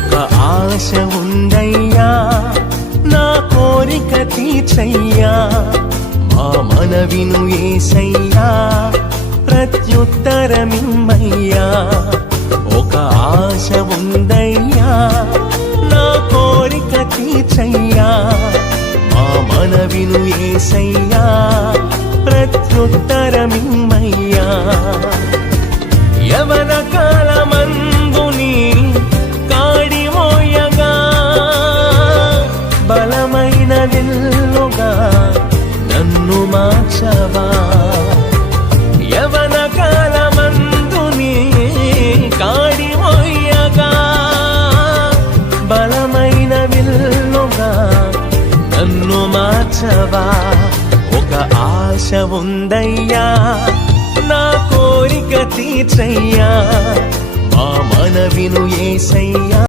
ఒక ఆశ ఉందయ్యా నా కోరిక తీర్చయ్యా మా మనవిను యేసయ్యా ప్రత్యుత్తరమిమ్మయ్యా ఒక ఆశ ఉందయ్యా నా కోరిక తీర్చయ్యా మా మనవిను యేసయ్యా ప్రత్యుత్తరమిమ్మయ్యా యవన కాలమందుని కాడిమోయగా బలమైన విల్లుగా నన్ను మార్చవా యవన కాలమందుని కాడిమోయగా బలమైన విల్లుగా నన్ను మార్చవా ఒక ఆశ ఉందయ్యా నా కోరిక తీర్చయ్యా మా మనవిను యేసయ్యా